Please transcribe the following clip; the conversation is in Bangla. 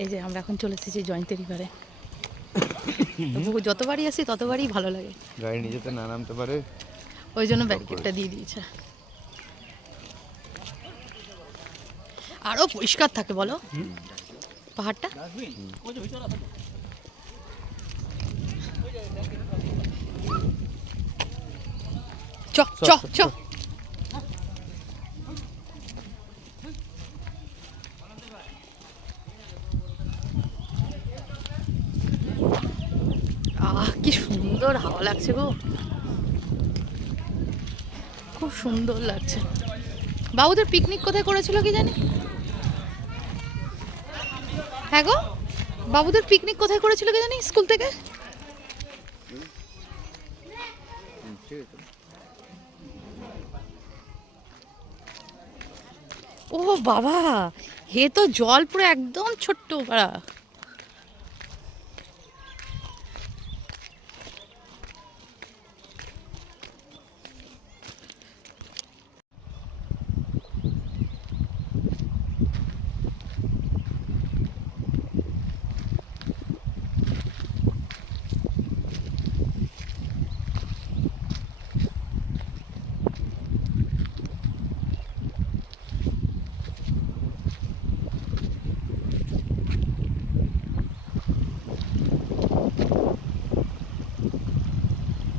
এই যে আমরা এখন চলে এসেছি জয়ন্তী পারে। যতবারই আসি ততবারই ভালো লাগে। গাড়ি নিয়ে যেতে না নামতে পারে, ওই জন্য ব্যারিকেডটা দিয়ে দিয়েছে। আরো পরিষ্কার থাকে বলো পাহাড়টা। চ চ চ। কি সুন্দর হাওয়া লাগছে গো, খুব সুন্দর লাগছে। বাবুদের পিকনিক কোথায় করেছিল কি জানি? হ্যাঁ গো, বাবুদের পিকনিক কোথায় করেছিল কি জানি স্কুল থেকে? ও বাবা, হে তো জল পুরো একদম ছোট্ট পাড়া।